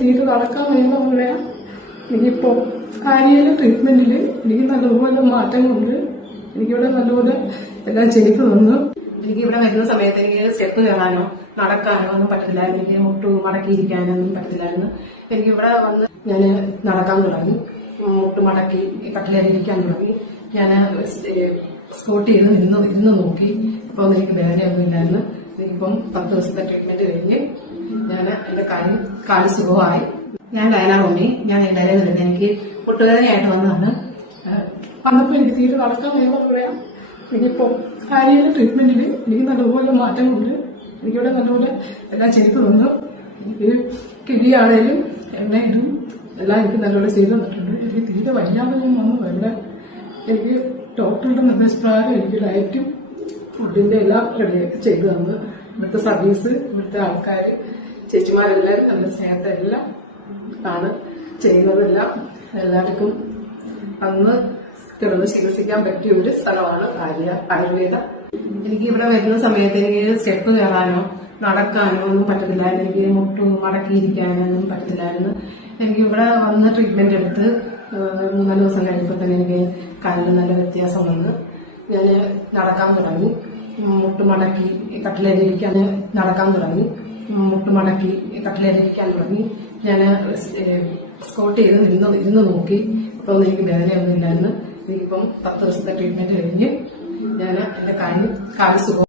തീരെ നടക്കാൻ വയ്യുന്ന പോലെയാണ്. എനിക്കിപ്പോൾ കാര്യയിലെ ട്രീറ്റ്മെന്റിൽ എനിക്ക് നല്ലപോലെ മാറ്റങ്ങളുണ്ട്. എനിക്കിവിടെ നല്ലപോലെ എല്ലാം ചെയ്തു തന്നു. എനിക്കിവിടെ വരുന്ന സമയത്ത് എനിക്ക് സ്റ്റെപ്പ് കയറാനോ നടക്കാനോ ഒന്നും പറ്റത്തില്ലായിരുന്നു. എനിക്ക് മുട്ടു മടക്കിയിരിക്കാനൊന്നും പറ്റത്തില്ലായിരുന്നു. എനിക്കിവിടെ വന്ന് ഞാൻ നടക്കാൻ തുടങ്ങി, മുട്ട് മടക്കി കട്ടിലേറിയിരിക്കാൻ തുടങ്ങി. ഞാൻ സ്കോട്ട് ചെയ്ത് ഇരുന്ന് നോക്കി. ഇപ്പം എനിക്ക് വേദനയൊന്നും ഇല്ലായിരുന്നു. എനിക്കിപ്പം 10 ദിവസത്തെ ട്രീറ്റ്മെന്റ് കഴിഞ്ഞ് ഞാൻ എന്റെ കാല് സുഖമായി. ഞാൻ ഡയന റോമി. ഞാൻ എല്ലാവരും തന്നെ എനിക്ക് മുട്ടുവേദനയായിട്ട് വന്നതാണ്. വന്നപ്പോൾ എനിക്ക് തീരെ നടക്കാൻ വയ്യുന്ന പോലെയാണ്. എനിക്കിപ്പോൾ കാര്യയിലെ ട്രീറ്റ്മെന്റിൽ എനിക്ക് നല്ലപോലെ മാറ്റങ്ങളുണ്ട്. എനിക്കിവിടെ നല്ലപോലെ എല്ലാം ചെയ്തു തന്നു. എനിക്ക് കിഴിയാണേലും എണ്ണയിലും എല്ലാം എനിക്ക് നല്ലപോലെ ചെയ്തു തന്നിട്ടുണ്ട്. എനിക്ക് തീരെ വയ്യാതെ ഞാൻ വന്നു. ഇവിടെ എനിക്ക് ഡോക്ടറുടെ നിർദ്ദേശപ്രകാരം എനിക്ക് ഡയറ്റും ഫുഡിന്റെ എല്ലാം റെഡിയാക്കി ചെയ്തു തന്നു. ഇവിടുത്തെ സർവീസ്, ഇവിടുത്തെ ആൾക്കാർ, ചേച്ചിമാരെല്ലാവരും നല്ല സ്നേഹത്തെല്ലാം ആണ് ചെയ്യുന്നതെല്ലാം. എല്ലാവർക്കും അന്ന് കിടന്ന് ചികിത്സിക്കാൻ പറ്റിയ ഒരു സ്ഥലമാണ് ആയുർവേദ. എനിക്ക് ഇവിടെ വരുന്ന സമയത്ത് എനിക്ക് സ്റ്റെപ്പ് കയറാനോ നടക്കാനോ ഒന്നും പറ്റത്തില്ലായിരുന്നു. എനിക്ക് മുട്ടു മടക്കിയിരിക്കാനൊന്നും പറ്റത്തില്ലായിരുന്നു. എനിക്ക് ഇവിടെ വന്ന് ട്രീറ്റ്മെന്റ് എടുത്ത് 3-4 ദിവസം കഴിഞ്ഞപ്പോൾ തന്നെ എനിക്ക് കാലിന് നല്ല വ്യത്യാസം വന്ന് ഞാൻ നടക്കാൻ തുടങ്ങി. മുട്ട് മടക്കി കട്ടിലേറിയിരിക്കാൻ നടക്കാൻ തുടങ്ങി. മുട്ട് മടക്കി കട്ടിലേറിയിരിക്കാൻ തുടങ്ങി. ഞാൻ സ്കോട്ട് ചെയ്ത് ഇരുന്ന് നോക്കി. അപ്പോൾ എനിക്ക് വേദനയൊന്നും ഇല്ലായിരുന്നു. എനിക്കിപ്പം 10 ദിവസത്തെ ട്രീറ്റ്മെന്റ് കഴിഞ്ഞ് ഞാൻ എന്റെ കാല് സുഖം